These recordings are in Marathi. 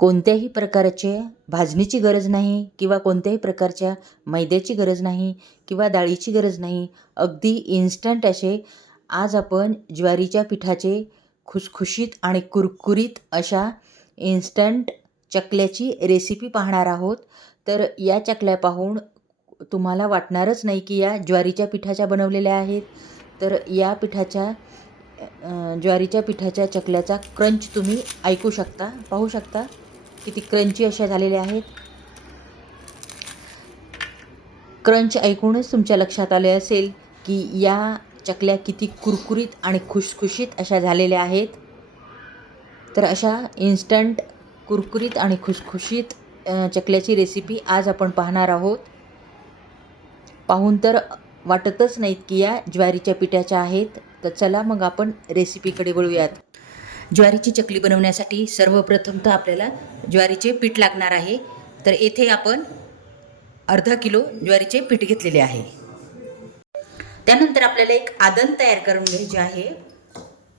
कोणत्याही प्रकारच्या भाजणीची गरज नाही किंवा कोणत्याही प्रकारच्या मैद्याची गरज नाही किंवा डाळीची गरज नाही. अगदी इन्स्टंट असे आज आपण ज्वारीच्या पिठाचे खुसखुशीत आणि कुरकुरीत अशा इन्स्टंट चकल्याची रेसिपी पाहणार आहोत. तर या चकल्या पाहून तुम्हाला वाटणारच नाही की या ज्वारीच्या पिठाच्या बनवलेल्या आहेत. तर या ज्वारीच्या पिठाच्या चकल्याचा क्रंच तुम्ही ऐकू शकता, पाहू शकता किती क्रंची अशा झालेल्या आहेत. क्रंच ऐकूनच तुमच्या लक्षात आले असेल की या चकल्या किती कुरकुरीत आणि खुसखुशीत अशा झालेल्या आहेत. तर अशा इन्स्टंट कुरकुरीत आणि खुसखुशीत चकल्याची रेसिपी आज आपण पाहणार आहोत. पाहून तर वाटतच नाहीत की या ज्वारीच्या पिठाच्या आहेत. तर चला मग आपण रेसिपीकडे वळूयात. ज्वारीची चकली बनवण्यासाठी सर्वप्रथम तर आपल्याला ज्वारीचे पीठ लागणार आहे. तर येथे आपण अर्धा किलो ज्वारीचे पीठ घेतलेले आहे. त्यानंतर आपल्याला एक आदन तयार करून घ्यायचे आहे.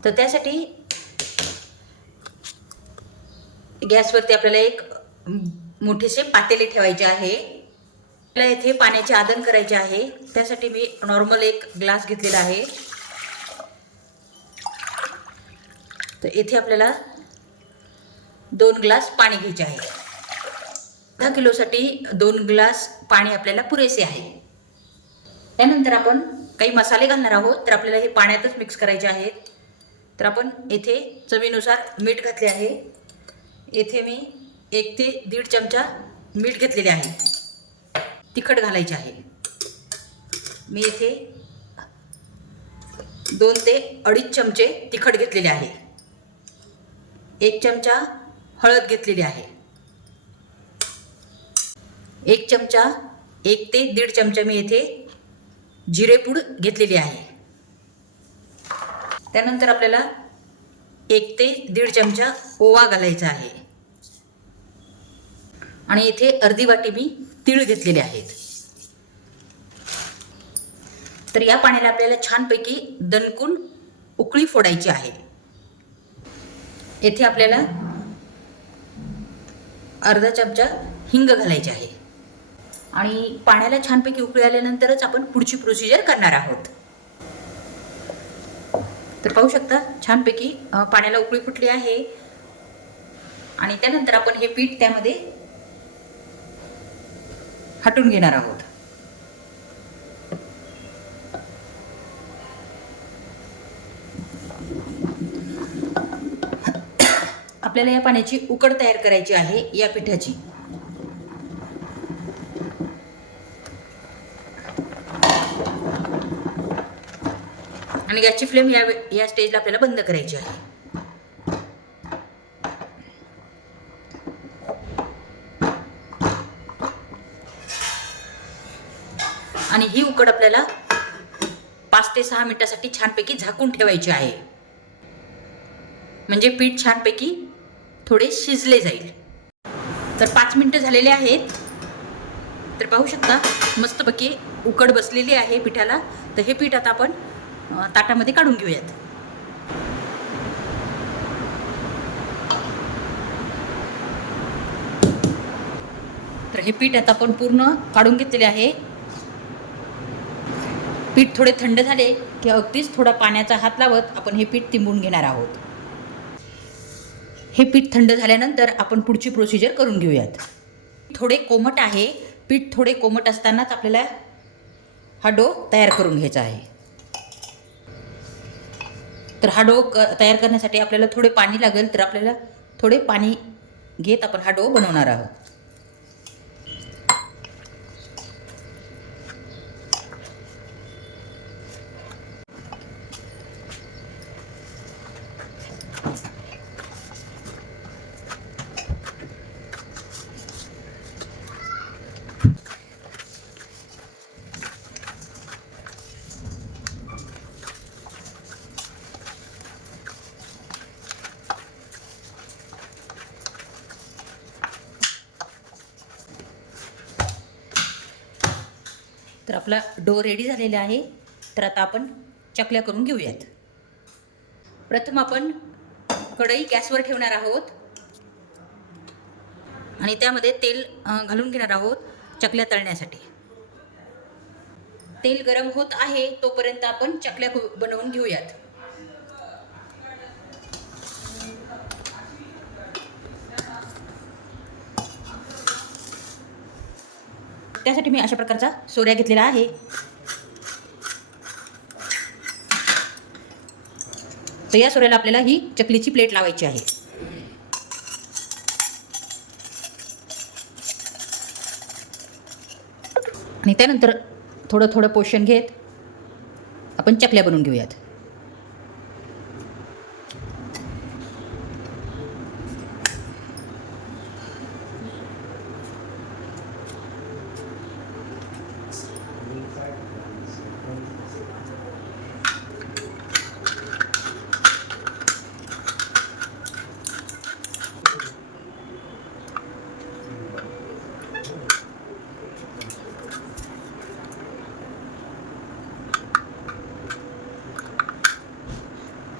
तर त्यासाठी गॅसवरती आपल्याला एक मोठेसे पातेले ठेवायचे आहे. आपल्याला येथे पाण्याचे आदन करायचे आहे. त्यासाठी मी नॉर्मल एक ग्लास घेतलेला आहे. तर येथे आपल्याला 2 ग्लास पाणी घ्यायचे आहे. अर्धा किलोसाठी 2 ग्लास पाणी आपल्याला पुरेसे आहे. त्यानंतर आपण काही मसाले घालणार आहोत. तर आपल्याला हे पाण्यातच मिक्स करायचे आहेत. तर आपण येथे चवीनुसार मीठ घातले आहे. येथे मी 1 ते 1.5 चमचा मीठ घेतलेले आहे. तिखट घालायचे आहे. मी येथे 2 ते 2.5 चमचे तिखट घेतलेले आहे. 1 चमचा हळद घेतलेली आहे. 1 ते 1.5 चमचा मी येथे जिरेपूड घेतलेली आहे. त्यानंतर आपल्याला 1 ते 1.5 चमचा ओवा घालायचा आहे. आणि येथे अर्धी वाटी मी तीळ घेतलेले आहेत. तर या पाण्याला आपल्याला छानपैकी दणकून उकळी फोडायची आहे. येथे आपल्याला अर्धा चमचा हिंग घालायचे आहे. आणि पाण्याला छानपैकी उकळी आल्यानंतरच आपण पुढची प्रोसिजर करणार आहोत. तर पाहू शकता छानपैकी पाण्याला उकळी फुटली आहे. आणि त्यानंतर आपण हे पीठ त्यामध्ये हटून घेणार आहोत. आपल्याला या पाण्याची उकड तयार करायची आहे या पिठाची. आणि गॅसची फ्लेम या स्टेजला आपल्याला बंद करायची आहे. आणि ही उकड आपल्याला 5 ते 6 मिनिटासाठी छानपैकी झाकून ठेवायची आहे. म्हणजे पीठ छानपैकी थोडे शिजले जाईल. तर 5 मिनिटं झालेले आहेत. तर पाहू शकता मस्तपैकी उकड बसलेली आहे पिठाला. तर हे पीठ आता आपण ताटामध्ये काढून घेऊयात. तर हे पीठ आता आपण पूर्ण काढून घेतलेले आहे. पीठ थोडे थंड झाले की अगदीच थोडा पाण्याचा हात लावत आपण हे पीठ तिंबून घेणार आहोत. हे पीठ थंड झाल्यानंतर आपण पुढची प्रोसिजर करून घेऊयात. थोडे कोमट आहे. पीठ थोडे कोमट असतानाच आपल्याला हा डो तयार करून घ्यायचा आहे. तर हा डो तयार करण्यासाठी आपल्याला थोडे पाणी लागेल. तर आपल्याला थोडे पाणी घेत आपण हा डो बनवणार आहोत. तर आपला डो रेडी झालेला आहे. तर आता आपण चकल्या करून घेऊयात. प्रथम आपण कढई गॅसवर ठेवणार आहोत. आणि त्यामध्ये तेल घालून घेणार आहोत चकल्या तळण्यासाठी. तेल गरम होत आहे तोपर्यंत आपण चकल्या बनवून घेऊयात. त्यासाठी मी अशा प्रकारचा सोऱ्या घेतलेला आहे. तर या सोऱ्याला आपल्याला ही चकलीची प्लेट लावायची आहे. आणि त्यानंतर थोडं थोडं पोषण घेत आपण चकल्या बनवून घेऊयात.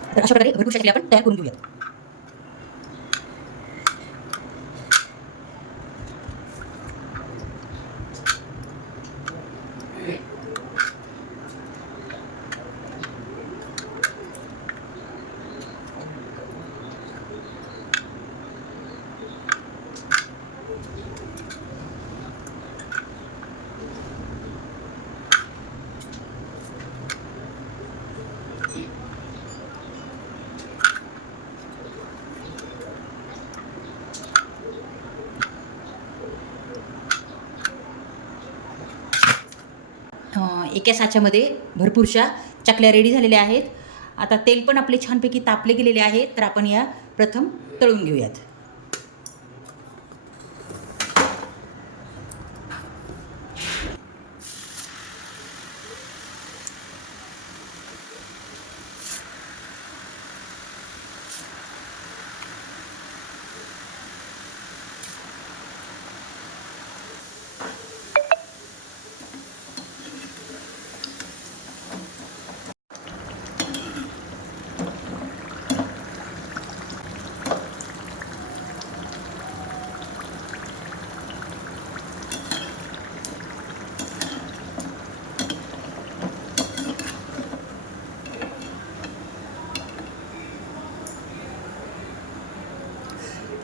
तर अशा प्रकारे भरपूर चकल्या आपण तयार करून घेऊयात. एका साच्यामध्ये भरपूरशा चकल्या रेडी झालेल्या आहेत. आता तेल पण आपले छानपैकी तापले गेलेले आहे. तर आपण या प्रथम तळून घेऊयात.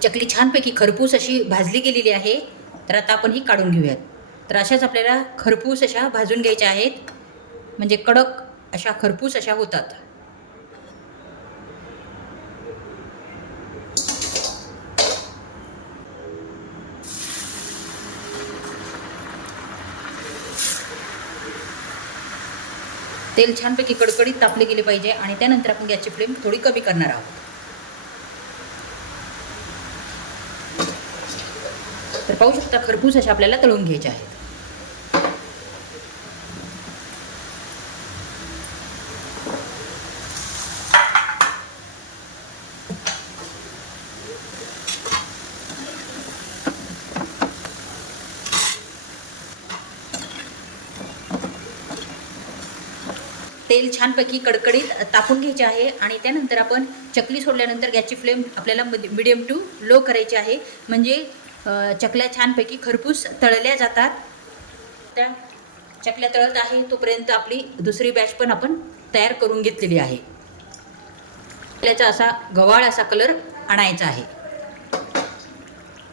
चकली छानपैकी खरपूस अशी भाजली गेलेली आहे. तर आता आपण ही काढून घेऊयात. तर अशाच आपल्याला खरपूस अशा भाजून घ्यायच्या आहेत, म्हणजे कडक अशा खरपूस अशा होतात. तेल छानपैकी कडकडीत तापले गेले पाहिजे आणि त्यानंतर आपण गॅसची फ्लेम थोडी कमी करणार आहोत. तर पाहू शकता खरपूस अशा आपल्याला तळून घ्यायच्या आहेत. तेल छानपैकी कडकडीत तापून घ्यायचे आहे आणि त्यानंतर आपण चकली सोडल्यानंतर गॅसची फ्लेम आपल्याला मिडियम टू लो करायची आहे, म्हणजे चकल्या छानपैकी खरपूस तळल्या जातात. त्या चकल्या तळत आहे तोपर्यंत आपली दुसरी बॅच पण आपण तयार करून घेतलेली आहे. त्याचा असा गव्हाळ असा कलर आणायचा आहे,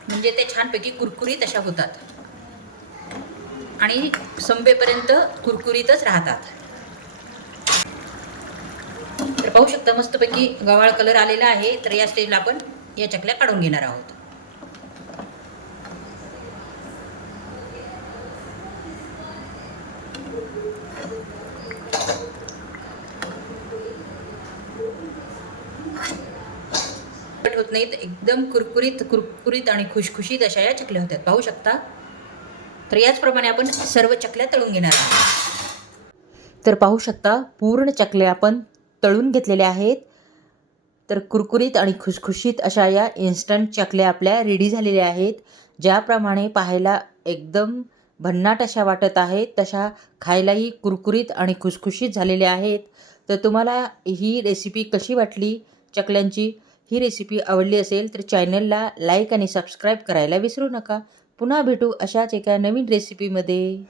म्हणजे ते छानपैकी कुरकुरीत अशा होतात आणि संपेपर्यंत कुरकुरीतच राहतात. तर पाहू शकता मस्तपैकी गव्हाळ कलर आलेला आहे. तर या स्टेजला आपण या चकल्या काढून घेणार आहोत. होत नाहीत, एकदम कुरकुरीत आणि खुशखुशीत अशा या चकल्या होत्यात. पाहू शकता. तर याचप्रमाणे आपण सर्व चकल्या तळून घेणार आहोत. तर पाहू शकता पूर्ण चकल्या आपण तळून घेतलेल्या आहेत. तर कुरकुरीत आणि खुशखुशीत अशा या इन्स्टंट चकल्या आपल्या रेडी झालेल्या आहेत. ज्याप्रमाणे पाहायला एकदम भन्नाट अशा वाटत आहेत, तशा खायलाही कुरकुरीत आणि खुशखुशीत झालेल्या आहेत. तर तुम्हाला ही रेसिपी कशी वाटली चकल्यांची ही रेसिपी आवडली असेल तर चॅनलला लाईक आणि सबस्क्राईब करायला विसरू नका. पुन्हा भेटू अशाच एका नवीन रेसिपीमध्ये.